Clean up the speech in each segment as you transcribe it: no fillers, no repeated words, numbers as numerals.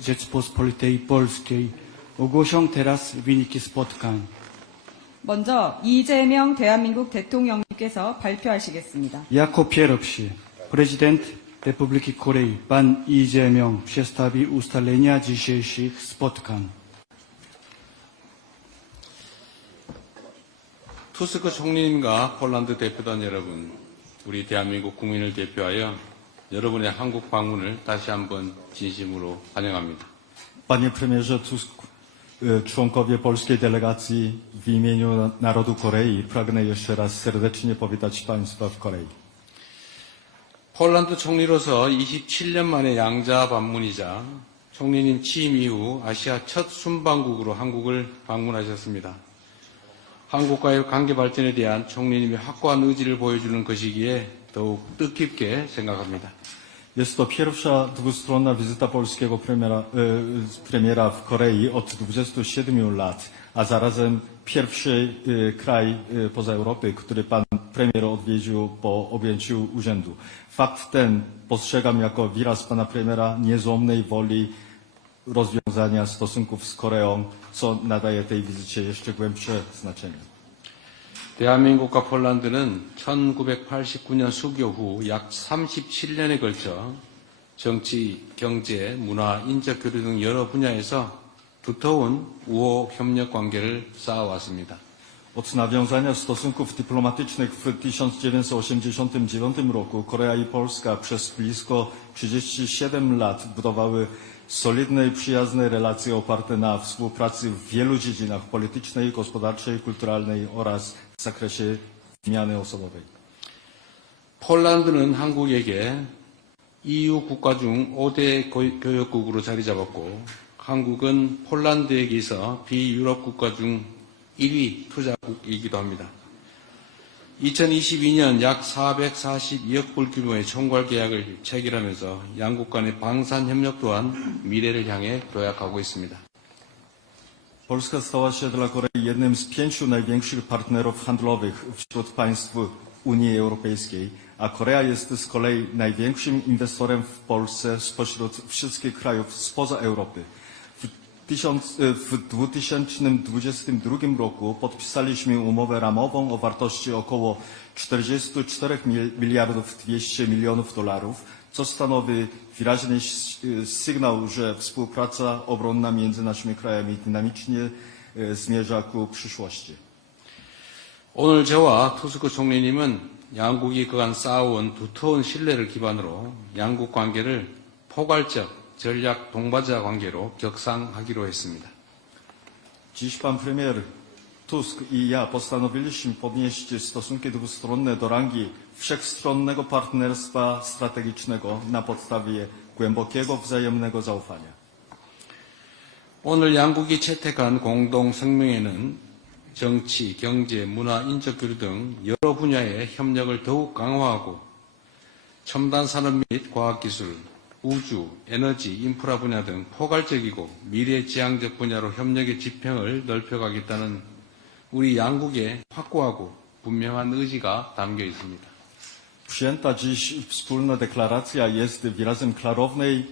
Rzeczpospolitej Polskiej. Ogłoszę teraz wyniki spotkań. 먼저 이재명 대한민국 대통령님께서 발표하시겠습니다. Jako pierwszy prezydent Republiki Korei pan I재명 przedstawi ustalenia dzisiejszych spotkań. 투스크 총리님과 폴란드 대표단 여러분, 우리 대한민국 국민을 대표하여 여러분의 한국 방문을 다시 한번 진심으로 환영합니다. Panie premierze Tusk, członkowie polskiej delegacji, w imieniu narodu Korei pragnę jeszcze raz serdecznie powitać Państwa w Korei. 폴란드 총리로서 27년 만에 양자 방문이자 총리님 취임 이후 아시아 첫 순방국으로 한국을 방문하셨습니다. 한국과의 관계 발전에 대한 총리님의 확고한 의지를 보여주는 것이기에 더욱 뜻깊게 생각합니다. Jest to pierwsza dwustronna wizyta polskiego premiera w Korei od 27 lat, a zarazem pierwszy kraj poza Europy, który pan premier odwiedził po objęciu urzędu. Fakt ten postrzegam jako wyraz pana premiera niezłomnej woli rozwiązania stosunków z Koreą, co nadaje tej wizycie jeszcze głębsze znaczenie. 대한민국과 폴란드는 1989년 수교 후 약 37년에 걸쳐 정치, 경제, 문화, 인적 교류 등 여러 분야에서 두터운 우호 협력 관계를 쌓아왔습니다. Od nawiązania stosunków dyplomatycznych w 1989 roku Korea i Polska przez blisko 37 lat budowały solidne i przyjazne relacje oparte na współpracy w wielu dziedzinach politycznej, gospodarczej, kulturalnej oraz w zakresie wymiany osobowej. 폴란드는 한국에게 EU 국가 중 5대 교역국으로 자리 잡았고 한국은 폴란드에게서 비유럽 국가 중 1위 투자국이기도 합니다. 2022년 약 442억 불 규모의 총괄 계약을 체결하면서 양국 간의 방산 협력 또한 미래를 향해 도약하고 있습니다. Polska stała się dla Korei jednym z 5 największych partnerów handlowych wśród państw Unii Europejskiej, a Korea jest z kolei największym inwestorem w Polsce spośród wszystkich krajów spoza Europy. W 2022 roku podpisaliśmy umowę ramową o wartości około 44 miliardów 200 milionów dolarów, co stanowi wyraźny sygnał, że współpraca obronna między naszymi krajami dynamicznie zmierza ku przyszłości. 오늘 저와 투스크 총리님은 양국이 그간 쌓아온 두터운 신뢰를 기반으로 양국 관계를 포괄적 전략 동반자 관계로 격상하기로 했습니다. Dziś pan premier Tusk i ja postanowiliśmy podnieść stosunki dwustronne do rangi wszechstronnego partnerstwa strategicznego na podstawie głębokiego wzajemnego zaufania. 오늘 양국이 채택한 공동 성명에는 정치, 경제, 문화, 인적 교류 등 여러 분야의 협력을 더욱 강화하고 첨단 산업 및 과학기술, 우주, 에너지, 인프라 분야 등 포괄적이고 미래지향적 분야로 협력의 지평을 넓혀가겠다는 우리 양국의 확고하고 분명한 의지가 담겨 있습니다. Przyjęta dziś wspólna deklaracja jest wyrazem klarownej,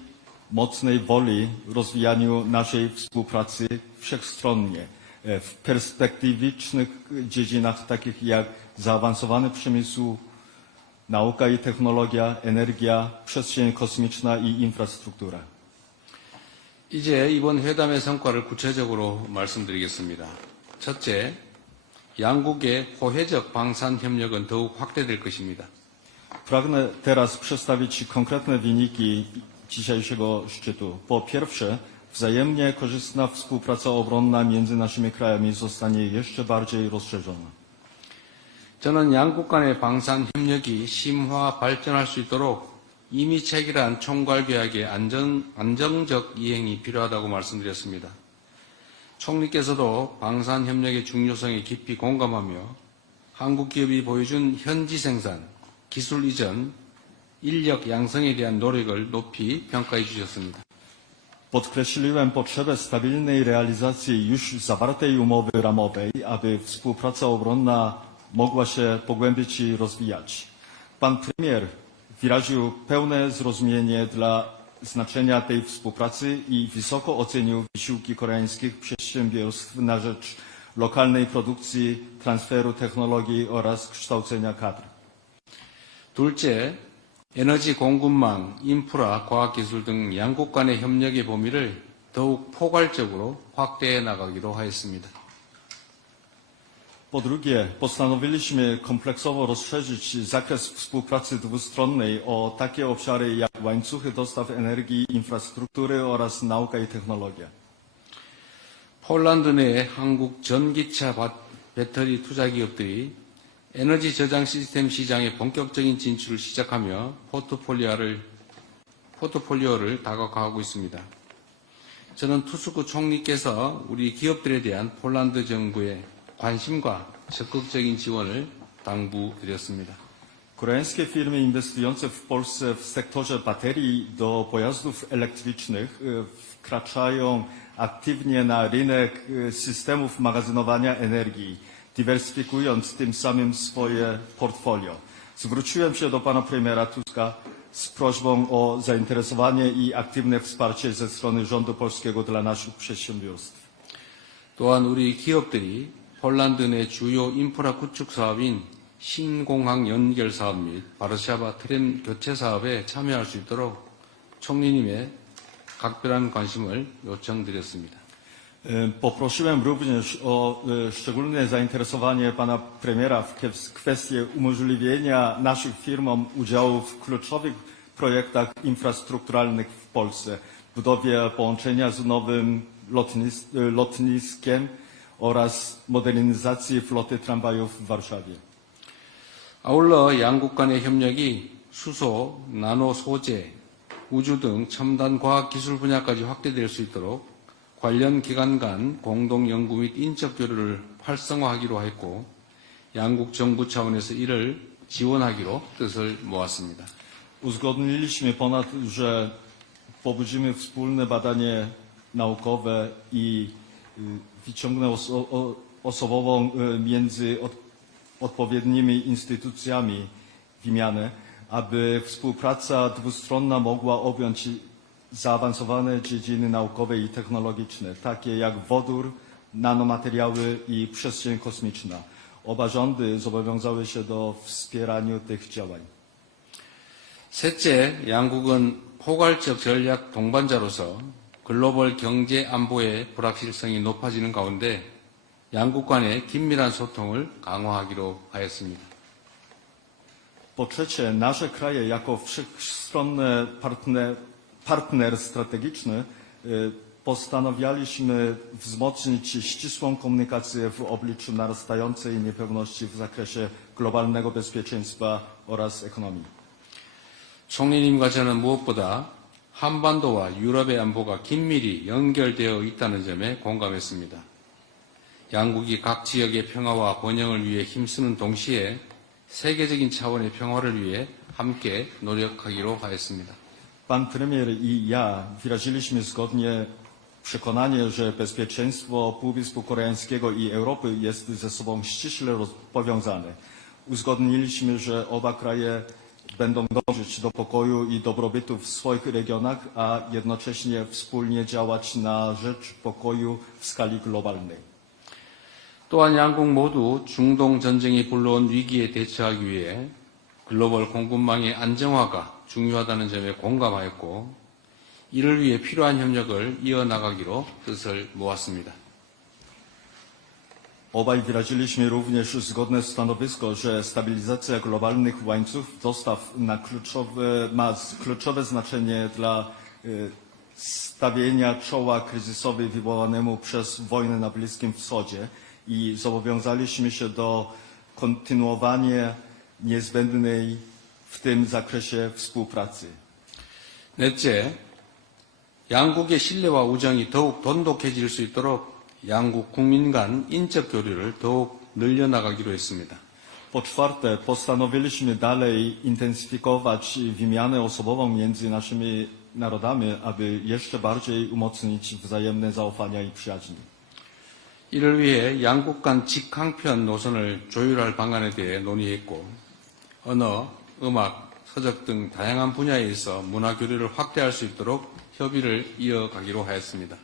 mocnej woli w rozwijaniu naszej współpracy wszechstronnie w perspektywicznych dziedzinach takich jak zaawansowany przemysł, nauka i technologia, energia, przestrzeń kosmiczna i infrastruktura. 이제 이번 회담의 성과를 구체적으로 말씀드리겠습니다. 첫째, 양국의 호혜적 방산 협력은 더욱 확대될 것입니다. Pragnę teraz przedstawić konkretne wyniki dzisiejszego szczytu. Po pierwsze, wzajemnie korzystna współpraca obronna między naszymi krajami zostanie jeszcze bardziej rozszerzona. 저는 양국 간의 방산 협력이 심화 발전할 수 있도록 이미 체결한 총괄 계약의 안정적 이행이 필요하다고 말씀드렸습니다. 총리께서도 방산 협력의 중요성에 깊이 공감하며 한국 기업이 보여준 현지 생산, 기술 이전, 인력 양성에 대한 노력을 높이 평가해 주셨습니다. Podkreśliłem potrzebę stabilnej realizacji już zawartej umowy ramowej, aby współpraca obronna mogła się pogłębić i rozwijać. Pan premier wyraził pełne zrozumienie dla znaczenia tej współpracy i wysoko ocenił wysiłki koreańskich przedsiębiorstw na rzecz lokalnej produkcji, transferu technologii oraz kształcenia kadr. 둘째, 에너지 공급망, 인프라, 과학기술 등 양국 간의 협력의 범위를 더욱 포괄적으로 확대해 나가기로 하였습니다. Po drugie, postanowiliśmy kompleksowo rozszerzyć zakres współpracy dwustronnej o takie obszary jak łańcuchy dostaw energii, infrastruktury oraz nauka i technologia. 폴란드 내 한국 전기차 배터리 투자 기업들이 에너지 저장 시스템 시장의 본격적인 진출을 시작하며 포트폴리오를 다각화하고 있습니다. 저는 투스크 총리께서 우리 기업들에 대한 폴란드 정부의 관심과 적극적인 지원을 당부드렸습니다. Koreańskie firmy inwestujące w Polsce w sektorze baterii do pojazdów elektrycznych wkraczają aktywnie na rynek systemów magazynowania energii, dywersyfikując tym samym swoje portfolio. Zwróciłem się do pana premiera Tuska z prośbą o zainteresowanie i aktywne wsparcie ze strony rządu polskiego dla naszych przedsiębiorstw. 또한 우리 기업들이 폴란드 내 주요 인프라 구축 사업인 신공항 연결 사업 및 바르샤바 트램 교체 사업에 참여할 수 있도록 총리님의 각별한 관심을 요청드렸습니다. Poprosiłem również o szczególne zainteresowanie pana premiera w kwestii umożliwienia naszych firmom udziału w kluczowych projektach infrastrukturalnych w Polsce, budowie połączenia z nowym lotniskiem oraz modernizacji floty tramwajów w Warszawie. 아울러 양국 간의 협력이 수소, 나노 소재, 우주 등 첨단 과학 기술 분야까지 확대될 수 있도록 관련 기관 간 공동 연구 및 인적 교류를 활성화하기로 했고 양국 정부 차원에서 이를 지원하기로 뜻을 모았습니다. Uzgodniliśmy ponad, że pobudzimy wspólne badanie naukowe i wyciągnę osobową między odpowiednimi instytucjami wymianę, aby współpraca dwustronna mogła objąć zaawansowane dziedziny naukowe i technologiczne, takie jak wodór, nanomateriały i przestrzeń kosmiczna. Oba rządy zobowiązały się do wspierania tych działań. 셋째, 양국은 포괄적 전략 동반자로서 글로벌 경제 안보의 불확실성이 높아지는 가운데 양국 간의 긴밀한 소통을 강화하기로 하였습니다. Po trzecie, nasze kraje jako wszechstronny partner strategiczny postanawialiśmy wzmocnić ścisłą komunikację w obliczu narastającej niepewności w zakresie globalnego bezpieczeństwa oraz ekonomii. 총리님과 저는 무엇보다 한반도와 유럽의 안보가 긴밀히 연결되어 있다는 점에 공감했습니다. 양국이 각 지역의 평화와 번영을 위해 힘쓰는 동시에 세계적인 차원의 평화를 위해 함께 노력하기로 하였습니다. Pan premier i ja wyraziliśmy zgodnie przekonanie, że bezpieczeństwo Półwyspu Koreańskiego i Europy jest ze sobą ściśle powiązane. Uzgodniliśmy, że oba kraje będą dążyć do pokoju i dobrobytu w swoich regionach, a jednocześnie wspólnie działać na rzecz pokoju w skali globalnej. 또한 양국 모두 중동 전쟁이 불러온 위기에 대처하기 위해 글로벌 공급망의 안정화가 중요하다는 점에 공감하였고 이를 위해 필요한 협력을 이어나가기로 뜻을 모았습니다. Obaj wyraziliśmy również zgodne stanowisko, że stabilizacja globalnych łańcuchów dostaw ma kluczowe znaczenie dla stawienia czoła kryzysowi wywołanemu przez wojnę na Bliskim Wschodzie i zobowiązaliśmy się do kontynuowania niezbędnej w tym zakresie współpracy. 넷째, 양국의 신뢰와 우정이 더욱 돈독해질 수 있도록 양국 국민 간 인적 교류를 더욱 늘려나가기로 했습니다. Po czwarte, postanowiliśmy dalej intensyfikować wymianę osobową między naszymi narodami, aby jeszcze bardziej umocnić wzajemne zaufania i przyjaźń. 이를 위해 양국 간 직항편 노선을 조율할 방안에 대해 논의했고 언어, 음악, 서적 등 다양한 분야에 있어 문화 교류를 확대할 수 있도록 협의를 이어가기로 하였습니다.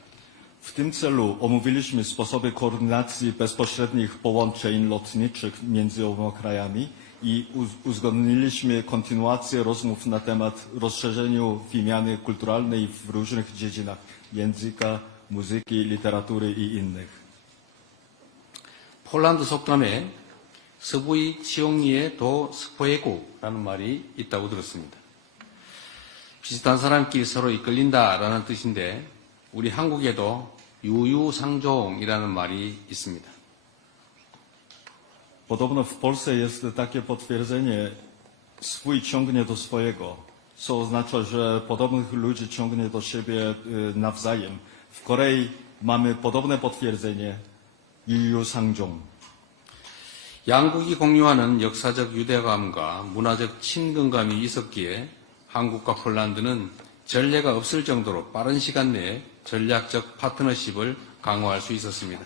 W tym celu omówiliśmy sposoby koordynacji bezpośrednich połączeń lotniczych między oboma krajami i uzgodniliśmy kontynuację rozmów na temat rozszerzenia wymiany kulturalnej w różnych dziedzinach języka, muzyki, literatury i innych. 폴란드 속담에 서부의 치용리에 도 스포에고라는 말이 있다고 들었습니다. 비슷한 사람끼리 서로 이끌린다라는 뜻인데 우리 한국에도 유유상종이라는 말이 있습니다. Podobno w Polsce jest takie potwierdzenie swój ciągnie do swojego, co oznacza, że podobnych ludzi ciągnie do siebie nawzajem. W Korei mamy podobne potwierdzenie 유유상종. 양국이 공유하는 역사적 유대감과 문화적 친근감이 있었기에 한국과 폴란드는 전례가 없을 정도로 빠른 시간 내에 전략적 파트너십을 강화할 수 있었습니다.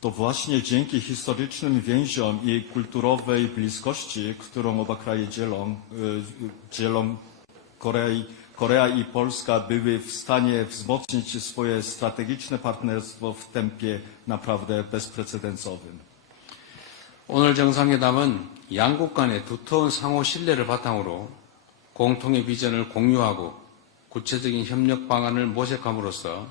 To właśnie dzięki historycznym więziom i kulturowej bliskości, którą oba kraje dzielą, Korea i Polska były w stanie wzmocnić swoje strategiczne partnerstwo w tempie naprawdę bezprecedensowym. 오늘 정상회담은 양국 간의 두터운 상호 신뢰를 바탕으로 공통의 비전을 공유하고 구체적인 협력 방안을 모색함으로써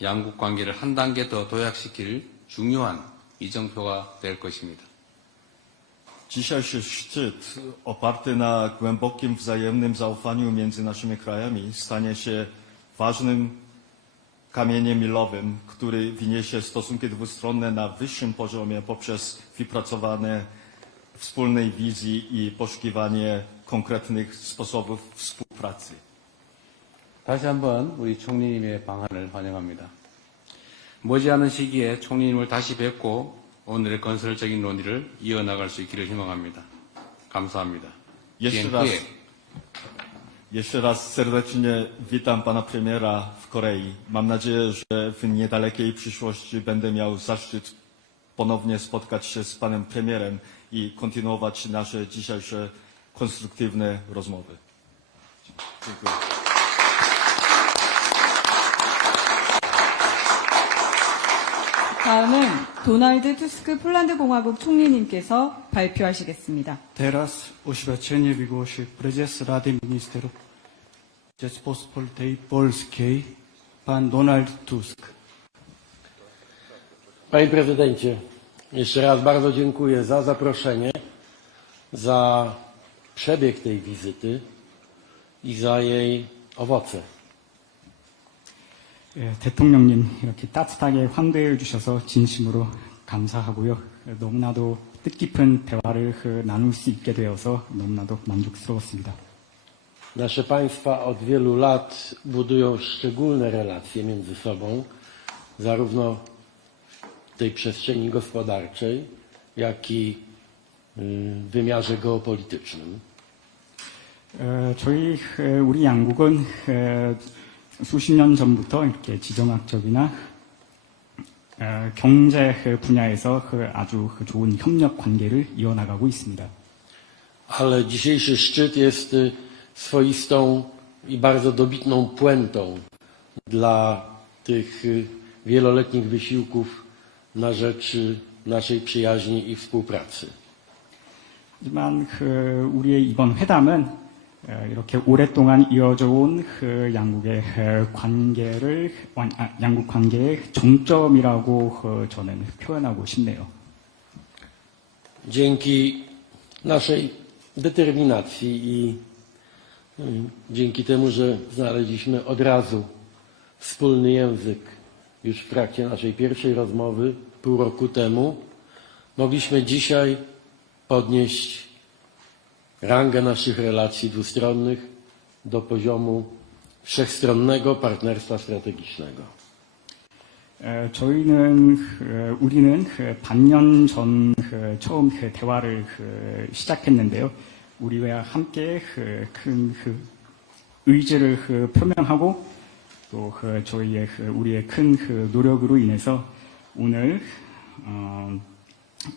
양국 관계를 한 단계 더 도약시킬 중요한 이정표가 될 것입니다. Dzisiejszy szczyt oparty na głębokim wzajemnym zaufaniu między naszymi krajami stanie się ważnym kamieniem milowym, który wyniesie stosunki dwustronne na wyższym poziomie poprzez wypracowanie wspólnej wizji i poszukiwanie konkretnych sposobów współpracy. 다시 한번 우리 총리님의 방한을 환영합니다. 머지않은 시기에 총리님을 다시 뵙고 오늘의 건설적인 논의를 이어나갈 수 있기를 희망합니다. 감사합니다. Jeszcze raz serdecznie witam pana premiera w Korei. Mam nadzieję, że w niedalekiej przyszłości będę miał zaszczyt ponownie spotkać się z panem premierem i kontynuować nasze dzisiejsze konstruktywne rozmowy. Dziękuję. 다음은 도널드 투스크 폴란드 공화국 총리님께서 발표하시겠습니다. Teraz oświadczenie wygłosi prezes Rady Ministrów Rzeczypospolitej Polskiej, pan Donald Tusk. Panie prezydencie, jeszcze raz bardzo dziękuję za zaproszenie, za przebieg tej wizyty i za jej owoce. 대통령님 이렇게 따뜻하게 환대해 주셔서 진심으로 감사하고요. 너무나도 뜻깊은 대화를 나눌 수 있게 되어서 너무나도 만족스러웠습니다. Nasze państwa od wielu lat budują szczególne relacje między sobą, zarówno w tej przestrzeni gospodarczej, jak i w wymiarze geopolitycznym. 우리 양국은 수십 년 전부터 이렇게 지정학적이나 경제 분야에서 아주 좋은 협력 관계를 이어나가고 있습니다. Ale dzisiejszy szczyt jest swoistą i bardzo dobitną puentą dla tych wieloletnich wysiłków na rzecz naszej przyjaźni i współpracy. 하지만 우리의 이번 회담은 이렇게 오랫동안 이어져 온 양국의 양국 관계의 정점이라고 저는 표현하고 싶네요. Dzięki naszej determinacji i dzięki temu, że znaleźliśmy od razu wspólny język już w trakcie naszej pierwszej rozmowy pół roku temu, mogliśmy dzisiaj podnieść rangę naszych relacji dwustronnych do poziomu wszechstronnego partnerstwa strategicznego. 우리는 반년 전 처음 대화를 시작했는데요. 우리와 함께 큰 의지를 표명하고 또 우리의 큰 노력으로 인해서 오늘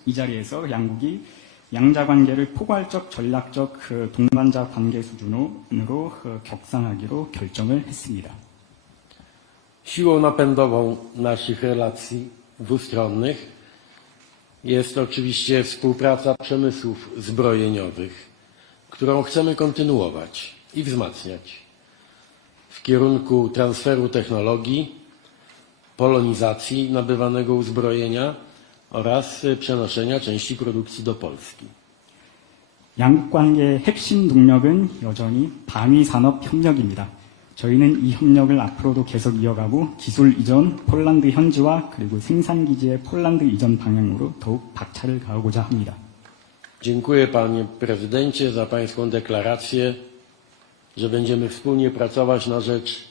이 자리에서 양국이 양자 관계를 포괄적 전략적 동반자 관계 수준으로 격상하기로 결정을 했습니다. Siłą napędową naszych relacji dwustronnych jest oczywiście współpraca przemysłów zbrojeniowych, którą chcemy kontynuować i wzmacniać w kierunku transferu technologii, polonizacji nabywanego uzbrojenia oraz przenoszenia części produkcji do Polski. 양국 관계의 핵심 동력은 여전히 방위 산업 협력입니다. 저희는 이 협력을 앞으로도 계속 이어가고 기술 이전, 폴란드 현지화 그리고 생산 기지의 폴란드 이전 방향으로 더욱 박차를 가하고자 합니다. Dziękuję panie prezydencie za pańską deklarację, że będziemy wspólnie pracować na rzecz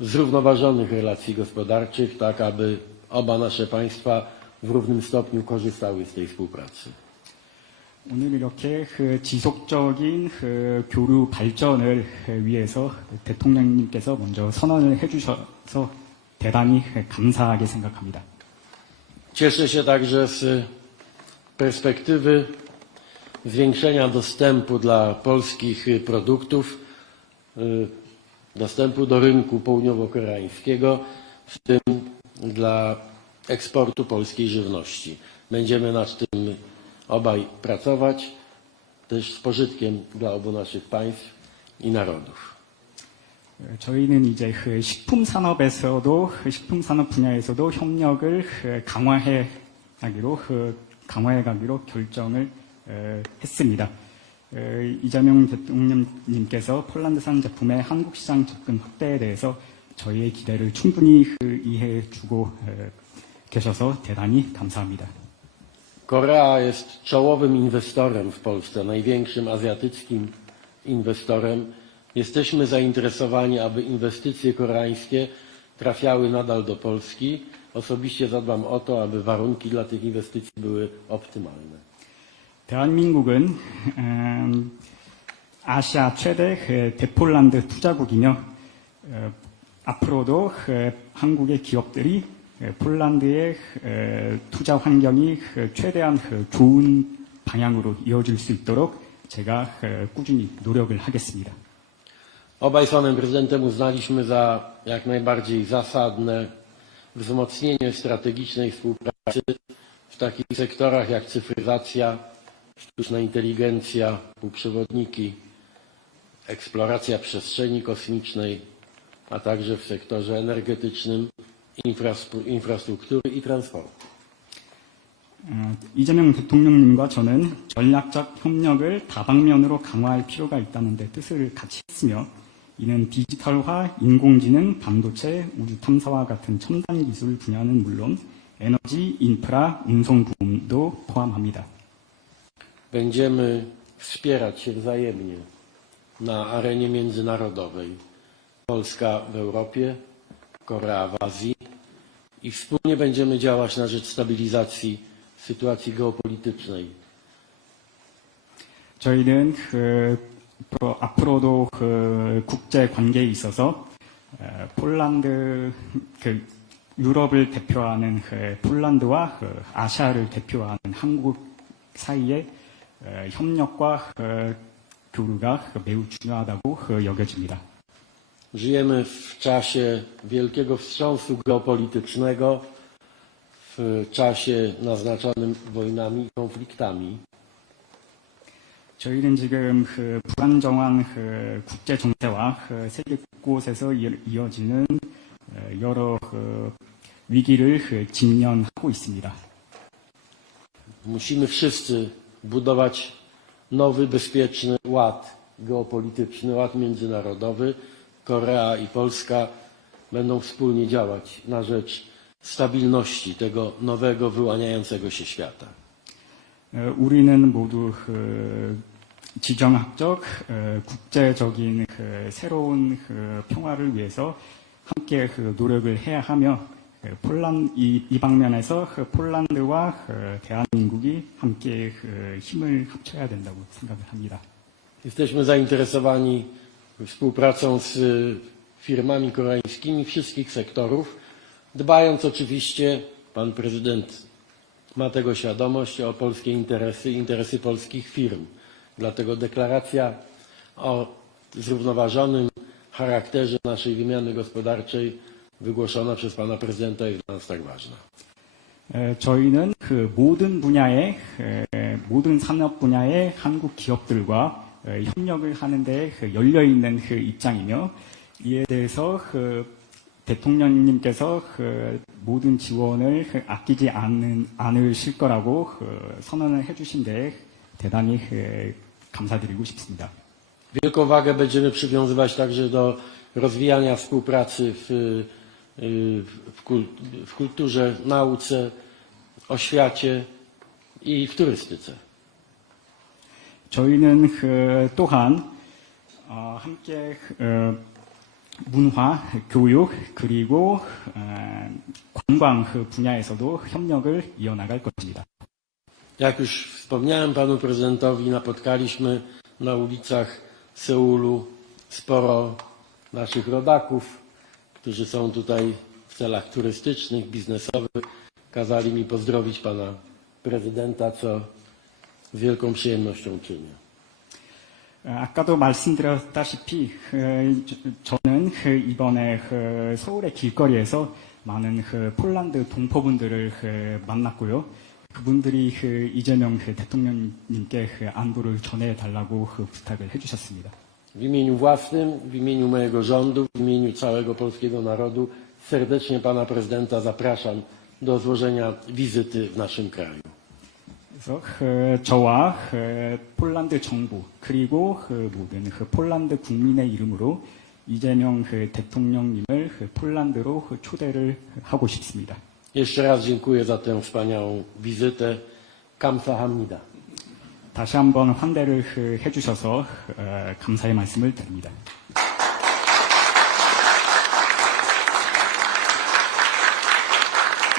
zrównoważonych relacji gospodarczych, tak aby oba nasze państwa w równym stopniu korzystały z tej współpracy. 오늘 이렇게 지속적인 교류 발전을 위해서 대통령님께서 먼저 선언을 해주셔서 대단히 감사하게 생각합니다. Cieszę się także z perspektywy zwiększenia dostępu dla polskich produktów, dostępu do rynku południowo-koreańskiego, w tym dla eksportu polskiej żywności. Będziemy nad tym obaj pracować, też z pożytkiem dla obu naszych państw i narodów. 저희는 이제 식품 산업 분야에서도 협력을 강화해 가기로 결정을 했습니다. 이재명 대통령님께서 폴란드산 제품의 한국 시장 접근 확대에 대해서 저희의 기대를 충분히 이해해 주고 계셔서 대단히 감사합니다. Korea jest czołowym inwestorem w Polsce, największym azjatyckim inwestorem. Jesteśmy zainteresowani, aby inwestycje koreańskie trafiały nadal do Polski. Osobiście zadbam o to, aby warunki dla tych inwestycji były optymalne. 대한민국은 아시아 최대 대폴란드 투자국이며 앞으로도 한국의 기업들이 폴란드의 투자 환경이 최대한 좋은 방향으로 이어질 수 있도록 제가 꾸준히 노력을 하겠습니다. Obaj z panem prezydentem uznaliśmy za jak najbardziej zasadne wzmocnienie strategicznej współpracy w takich sektorach jak cyfryzacja, sztuczna inteligencja, półprzewodniki, eksploracja przestrzeni kosmicznej, a także w sektorze energetycznym, infrastruktury i transportu. 이재명 대통령님과 저는 전략적 협력을 다방면으로 강화할 필요가 있다는 데 뜻을 같이 했으며 이는 디지털화, 인공지능, 반도체, 우주 탐사와 같은 첨단 기술 분야는 물론 에너지, 인프라, 운송 부문도 포함합니다. Będziemy wspierać się wzajemnie na arenie międzynarodowej. Polska w Europie, Korea w Azji i wspólnie będziemy działać na rzecz stabilizacji sytuacji geopolitycznej. 저희는 앞으로도 국제 관계에 있어서 폴란드 유럽을 대표하는 폴란드와 아시아를 대표하는 한국 사이의 협력과 교류가 매우 중요하다고 여겨집니다. Żyjemy w czasie wielkiego wstrząsu geopolitycznego, w czasie naznaczonym wojnami i konfliktami. 저희는 지금 불안정한 국제 정세와 세계 곳곳에서 이어지는 여러 위기를 직면하고 있습니다. Musimy wszyscy budować nowy, bezpieczny ład geopolityczny, ład międzynarodowy. Korea i Polska będą wspólnie działać na rzecz stabilności tego nowego, wyłaniającego się świata. 우리는 모두 지정학적, 국제적인 새로운 평화를 위해서 함께 노력을 해야 하며 이 방면에서 폴란드와 대한민국이 함께 힘을 합쳐야 된다고 생각을 합니다. Jesteśmy zainteresowani współpracą z firmami koreańskimi wszystkich sektorów, dbając oczywiście, pan prezydent ma tego świadomość o polskie interesy i interesy polskich firm. Dlatego deklaracja o zrównoważonym charakterze naszej wymiany gospodarczej wygłoszona przez pana prezydenta jest dla nas tak ważna. 저희는 그 모든 산업 분야의 한국 기업들과 협력을 하는데 열려 있는 그 입장이며 이에 대해서 대통령님께서 모든 지원을 아끼지 않으실 거라고 선언을 해주신 데 대단히 감사드리고 싶습니다. Wielką wagę będziemy przywiązywać także do rozwijania współpracy w kulturze, nauce, oświacie i w turystyce. 저희는 또한 함께 문화, 교육 그리고 관광 분야에서도 협력을 이어나갈 것입니다. Jak już wspomniałem panu prezydentowi, napotkaliśmy na ulicach Seulu sporo naszych rodaków, którzy są tutaj w celach turystycznych, biznesowych. Kazali mi pozdrowić pana prezydenta, co z wielką przyjemnością czynię. 아까도 말씀드렸다시피 저는 이번에 서울의 길거리에서 많은 폴란드 동포분들을 만났고요. 그분들이 이재명 대통령님께 안부를 전해달라고 부탁을 해주셨습니다. W imieniu własnym, w imieniu mojego rządu, w imieniu całego polskiego narodu serdecznie pana prezydenta zapraszam do złożenia wizyty w naszym kraju. 그래서 저와 폴란드 정부 그리고 모든 폴란드 국민의 이름으로 이재명 대통령님을 폴란드로 초대를 하고 싶습니다. Jeszcze raz dziękuję za tę wspaniałą wizytę. 감사합니다. 다시 한번 환대를 해주셔서 감사의 말씀을 드립니다.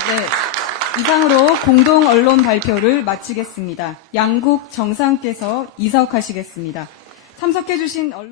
네. 이상으로 공동 언론 발표를 마치겠습니다. 양국 정상께서 이사옥하시겠습니다. 참석해주신 언론